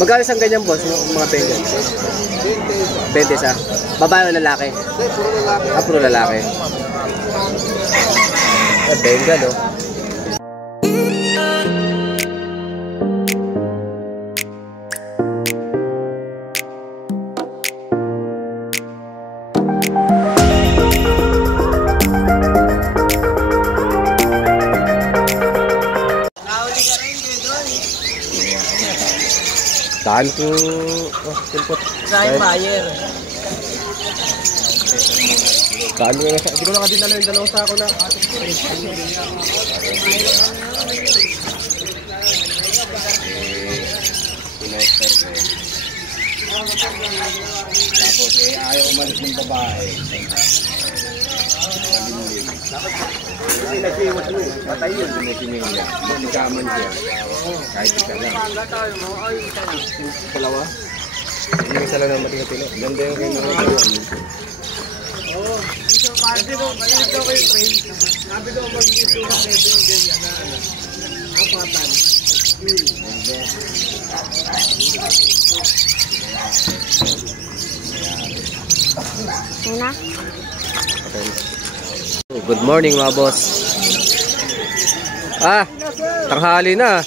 Magkano isang ganyan boss, mga penguin? 20 isa. Babae o lalaki? Puro lalaki. Ah, puro lalaki. Bengal oh. Daan ko tilpot. Dahil buyer. Daan ko nga. Hindi ko na kadinala yung dalawang sako na. Tapos ayaw umalis ng babae. Hindi nag-iwas mo. Patay yun. Hindi niya. Nagkaman siya. Kahit isa lang. Dalawa? Yung isa lang na matingatilo. Ganda yung kayo mga dalawa. Oo. Sabi ko, malito ko yung train. Sabi ko, mag-ito ka pwede yung ganyan na apatan. Una? Good morning mga boss. Ah, tanghali na.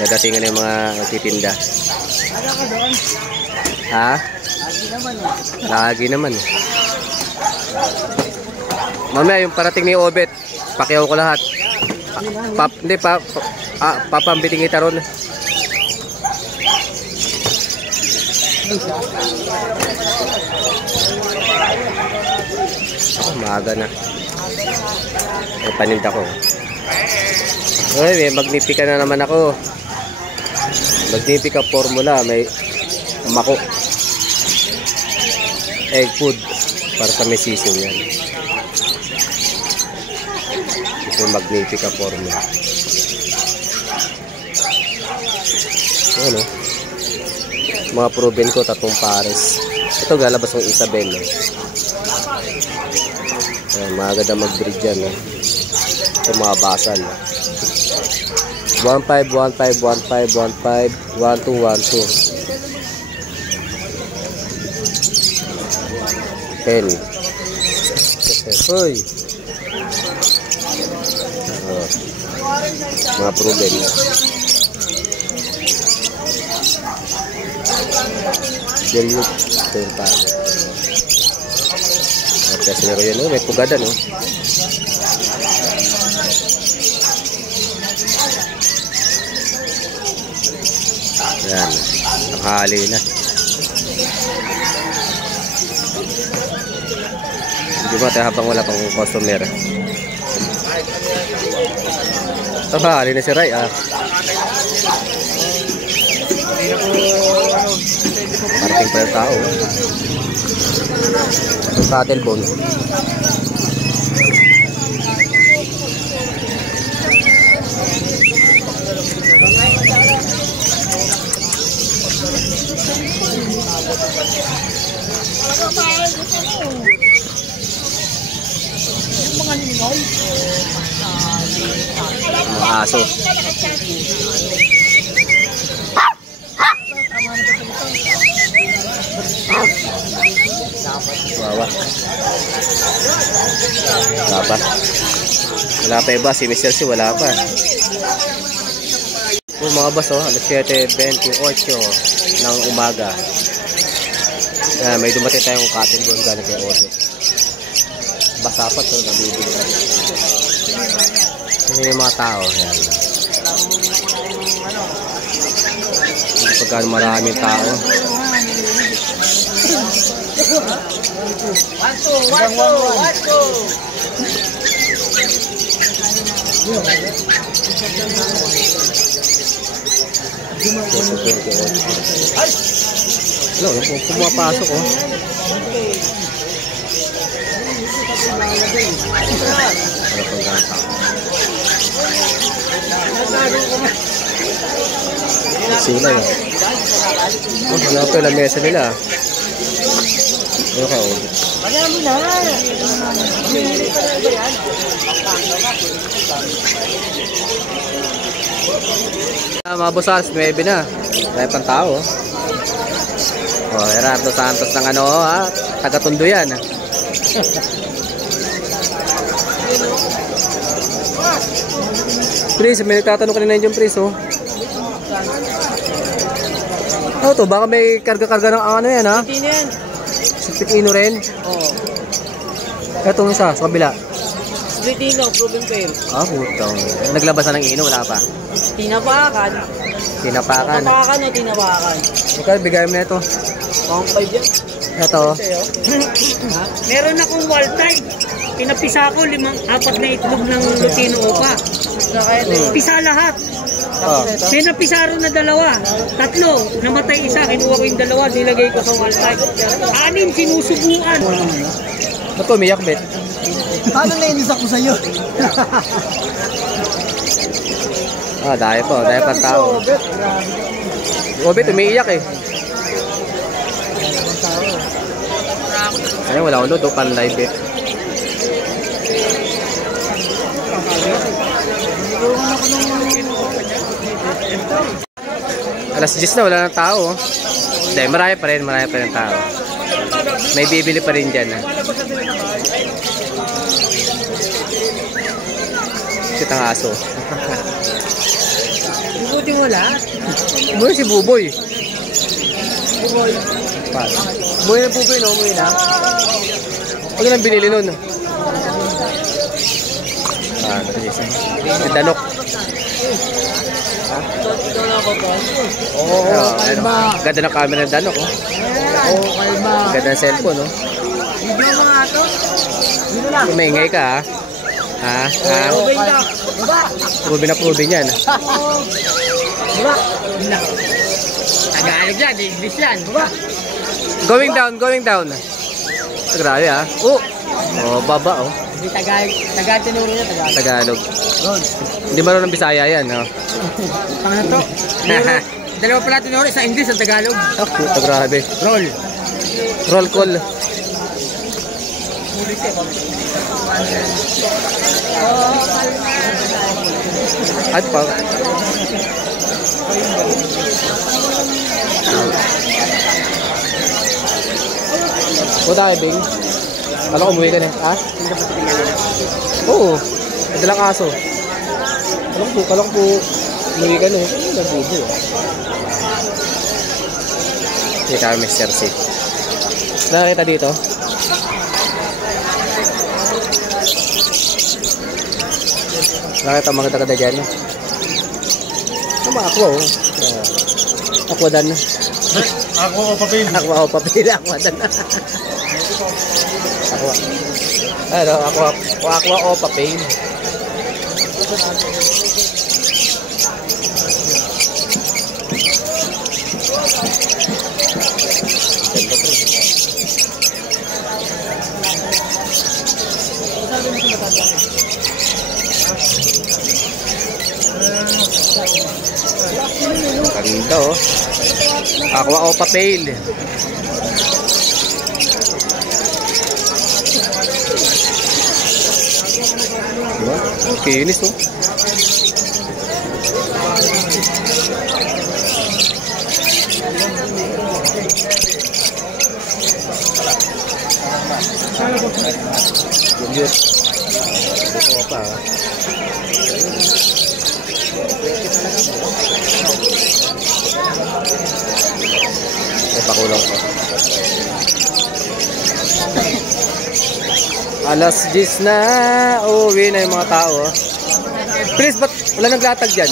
Dadatingan na yung mga titinda. Ano ka doon? Ha? Lagi naman Lagi naman. Mamaya yung parating ni Obet, pakiyaw ko lahat. Hindi pa papambiting kita ron. Oh, maaga na. May paninda ko. Uy, may Magnifica na naman ako. Magnifica formula. May mako. Egg food. Para sa may season yan. Ito yung Magnifica formula. Ano? Mga proven ko, 3 pares. Ito galabas ng Isabel. Maganda mag-breed dyan. Ito mga basal. 1.5, 1.5, 1.5, 1.5, 1.2, 1.2. 10. Hoy! Mga proven. Dilute. Ito yung pala. Kasi meron yun, may pugada, no? Yan. Nakahali na. Hindi ba tayo habang wala pang customer? Nakahali na si Ray, ah. Parating pa yung tao. Cattle bone. Mga aso. Wawa. Wala pa. Wala pa iba. Si Mr. C wala pa. Mga boss, oh, alas 7:28 ng umaga. May dumating tayong cattle bone galing kay Odet. Basa pa to, nabibili. Hindi yung mga tao. Pagka maraming tao. Hello, pumapasok, oh. Sila, oh. Wala pa yung lamesa nila. Ito kay Orbit. Kaya mo na. Mamili pa na ba yan? Mga bossas, 9 na. Dahil pang tao. Gerardo Santos ng ano, ha? Taga-Tondo yan. Pris, may nagtatanong kanina yun yung Pris, oh. Ano to? Baka may karga-karga ng ano yan, ha? Hindi na yan. Split-ino rin? Oo. Itong isa, sa kabila. Split-ino, proven pair. Ah, putang. Naglabasan ng ino, wala pa. Tinapakan. Tinapakan. Tinapakan o tinapakan? Ikaw, bigay mo na ito. Pang 5 yan. Ito. Meron akong wall tie. Pinapisa ko 4 na itlog ng Lutino Opa. Pisa lahat. Oh. May napisa rin na 2. 3. Namatay isa. Kinuha ko yung 2. Nilagay ko sa wall tie. 6 sinusubuan. Ito, umiyak, Bet. Paano nainis ako sa'yo? Dahil po. Dahil pang tao. Oh, Bet, umiiyak eh. Ayun, wala ko load. Pan live eh. Alas 10 na, wala ng tao. Hindi, marami pa rin tao. May bibili pa rin dyan. Kitang aso. Buti wala. Buhay si Buboy. Buboy. Buhay na Buboy, no? Umuwi na. Huwag lang binili nun. Si Danok. Ikaw na ako po. Oo, ganda ng camera ng Danok, oh. Oo, kalma. Ganda ng cellphone, oh. Video mga ato. Dito lang. Umingay ka, ha? Proven ka. Baba. Proven yan. Baba. Tagalog yan, English yan. Baba. Going down. Grabe, ha? Oh, baba, oh. Hindi Tagalog tinuro niya, Tagalog. Hindi marunong Bisaya yan, no? Pangalan to? Dalawa pala tinuro, sa English at Tagalog. Oh, puta, grabe. Roll call. At pa. Puta, Bing. Alam ko, umuwi ka na, ha? Oo, madalang aso. Alam ko, umuwi ka na, nagbubo. Hindi kami Mr. C. Nakakita dito? Nakakita mga taga dyan. Sama aqua, oh. Aqua dan. Ako o papel. Aqua dan. Aqua o papel. Ganda, oh. Aqua o papel. Kinis, oh. Lanjut. Ito pa, ha. Pakulang ko. Alas 10 na. Uwi na yung mga tao. Please, ba't wala naglatag dyan?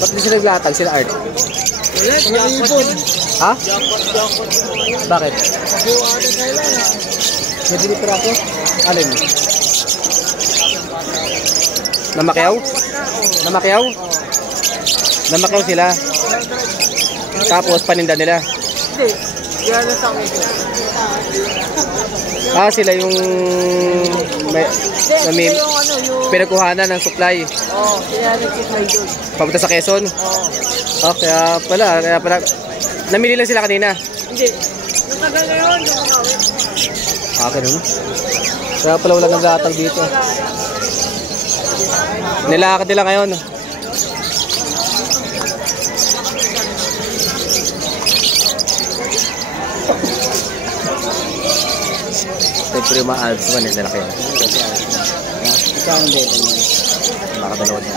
Ba't di sila naglatag? Sila Art? Ha? Bakit? May deliver ako? Alin? Namakyaw? Namakyaw sila. Tapos paninda nila. Hindi. Yan ang sa akin. Sila yung may pinagkuhanan ng supply. Oo, kaya nag-supply doon. Papunta sa Quezon? Oo. Kaya pala. Namili lang sila kanina. Hindi. Natagal na yun. Akin nun. Kaya pala wala naglatag dito. Nilakad nila ngayon. Siyempre yung mga ads man, nila kayo. Ikaw ang dito niya. Makadalawa niya.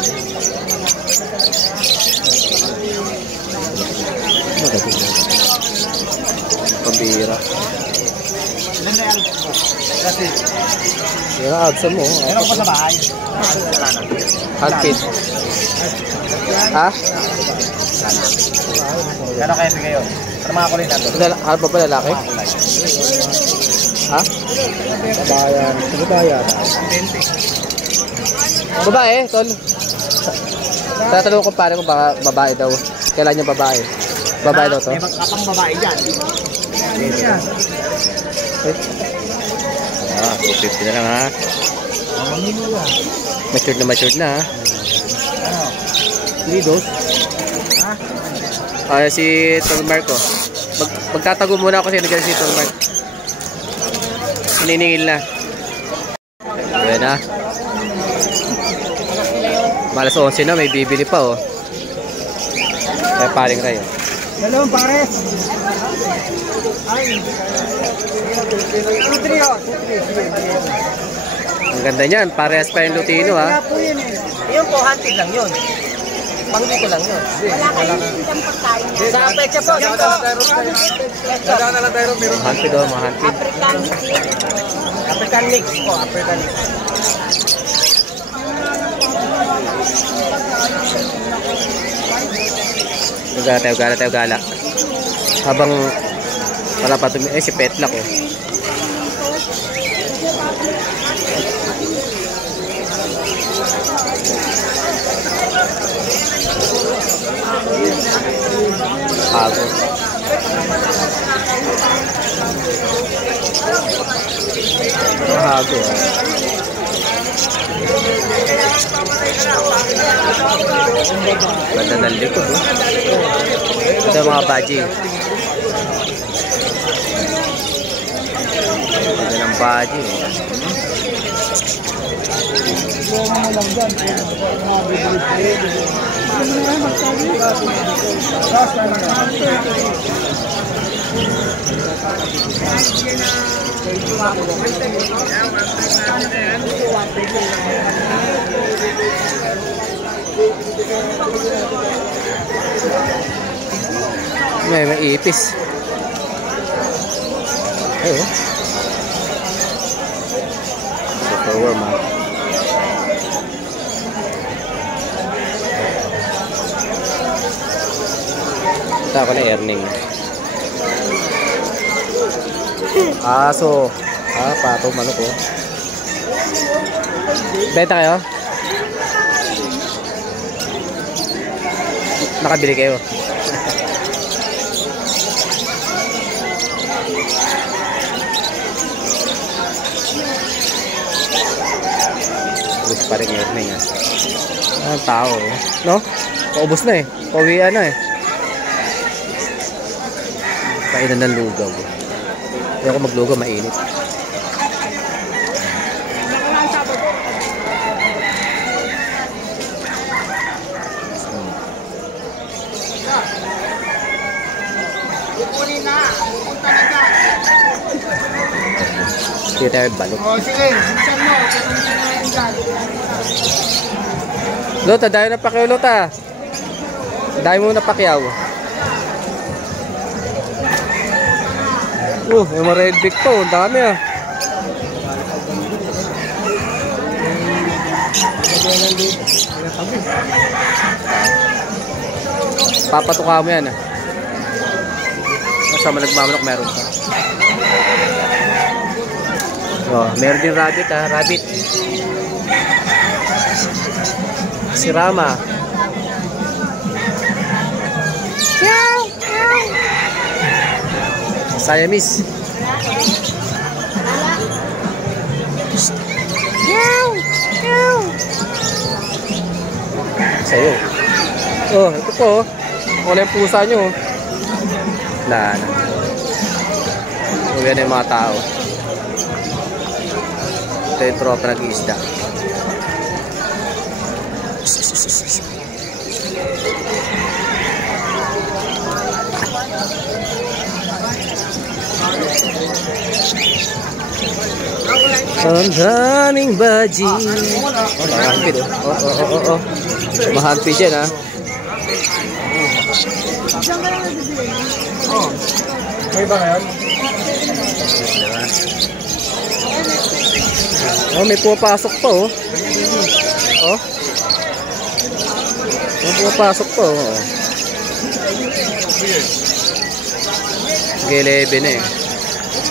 Pambira. Ilan na yan? Kasi, Yung ads mo. meron ko sa bahay. Halpit. Ha? Gano'n kaya bigay yun? Ano mga kulit natin? Ano ba ba lalaki? Ha? Babayan. Babayan. Babae, tol. Tatanong ko pare kung baka babae daw. Kailan niya babae? Babae daw to? May kapang babae dyan. Ah, 250 na lang ha. Matured na ha. Ano? 3 dos. Ha? Ah, si Tol Marco. Magtatago muna ako kasi nandiyan si Tol Marco. Hininingil na. Ayan na. Malas 11 na, may bibili pa oh. Kaya paring kayo. Dalawang pares. Ay. 2-3 oh. 2-3. Ang ganda niyan, parehas pa yung Lutino ha. Kaya po yun eh. Yun po, hunted lang yun. Pang dito lang yun. Wala kayong tindang pagkain na. Sa pecha po. Dadaan na lang tayo. Mga hunted oh, mga hunted. African mix. African mix po. African mix. Gala tayo. Habang wala pa tumi... si Petlock oh. Hago. Hago. Ganda ng likod oh. Ito mga baji. Ganda ng baji. May ipis. Ayun. Super warm ha. Ito ako na earning. Aso. Pato, manok oh. Benta kayo? Nakabili kayo. Ubus pa rin earning ha. Ang tao oh. No? Paubos na eh. Pauwian na eh. Kainan ng lugaw. Ayoko maglugaw, mainit. Sige tayo balot. Sige, buksan mo. Lota, dayo na pakyaw, Lota. Dayo mo na pakyaw. Yung mga red beak to, ang dami ah. Papatuka mo yan ah. Kasama nagmamanok meron pa. Oh, meron din rabbit ah, rabbit. Si Rama. Siamese. Sa'yo. Oh, ito po. Wala yung pusa nyo. Wala na. Uwi na yung mga tao. Ito yung tropa nag-iisda. Ang daming baji. Oh, mahagpid oh. Mahagpid yan ha. May ba ngayon? Oh, may pumapasok pa oh. Oh. May pumapasok pa oh. G11 eh.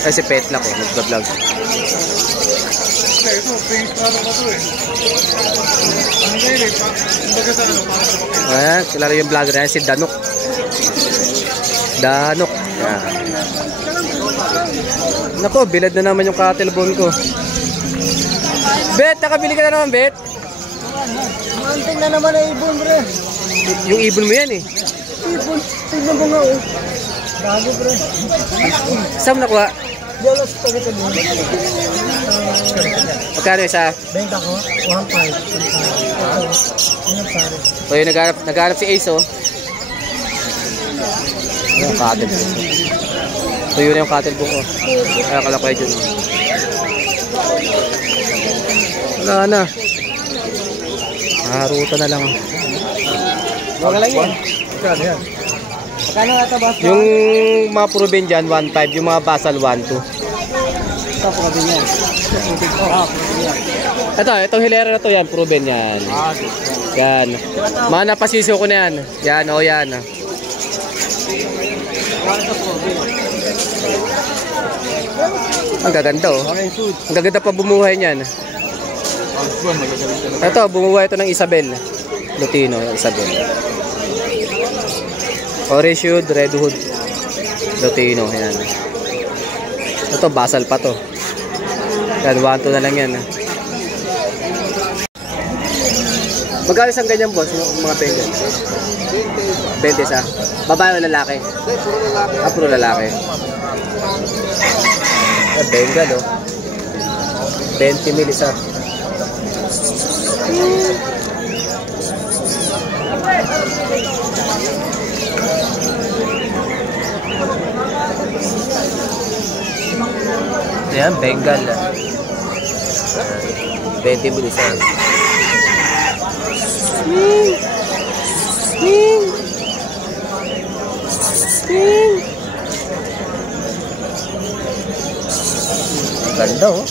Kasi Petla ko, nagbablog. Ito, face para ko to eh. Ano ngayon eh? Kumbaga sa ano, para sa papel. Ayan, kilala yung vlogger na yan, si Danok. Danok. Ayan. Nako, bilad na naman yung ka-telephone ko. Bet, nakabili ka na naman, Bet. Manting na naman ang ibon, bro. Yung ibon mo yan eh. Ibon, tignan mo nga oh. Bago, bro. Saan mo nakuha? Jealous pa kita din. Magkano isa? Benta ko, 1.5. Ano pare? O yung naghanap si Ace oh. Yung ka-telephone ko. So yun yung ka-telephone ko. Kaya kalakay dyan. Wala na. Haruta na lang. Wala lang yan. Magkano yan? Magkano ata ba? Yung mga proben dyan, 1.5. Yung mga basal, 1.2. Ito po din yan. Itong hilera na to yan, proben yan. Yan. Mga napasisiw ko na yan. Yan, o yan. Ang gaganda oh. Ang gaganda pa bumuhay niyan. Ito, bumuhay ito ng Isabel. Lutino, Isabel. Orange hood, red hood. Lutino, yan. Ito, basal pa to. Yan, 1-2 na lang yan. Magkano isang ganyan boss, mga penguin? 20 isa. Babae o lalaki? Puro lalaki. Bengal oh. 20 mil isa. Ayan, Bengal. 20 mil isa. Ganda oh.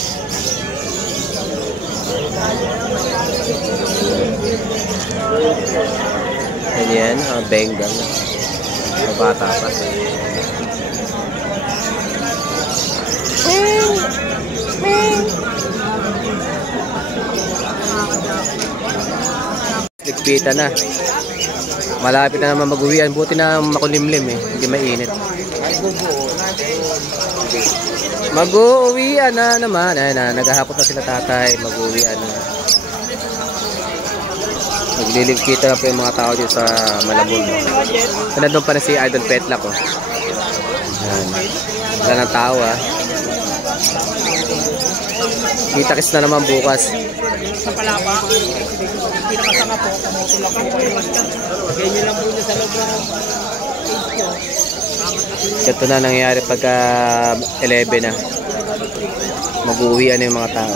Ayan, Bengal. Mabata pa. Ligpita na. Malapit na naman mag-uwian. Buti na makulimlim eh. Hindi mainit. Mag-uwian na naman. Ayan na, naghahapot na sila tatay. Mag-uwian na. Nagliligpita na po yung mga tao dito sa Malabon. Nandun pa na si Idol Petla ko. Ayan. Wala ng tao ah. Kita-kits na naman bukas. Sa palapa, pinakasama po, kamutulak po kayo. Ganyan lang po niya sa loob ng Ito na nangyayari pagka 11 na. Mag-uwian na yung mga tao.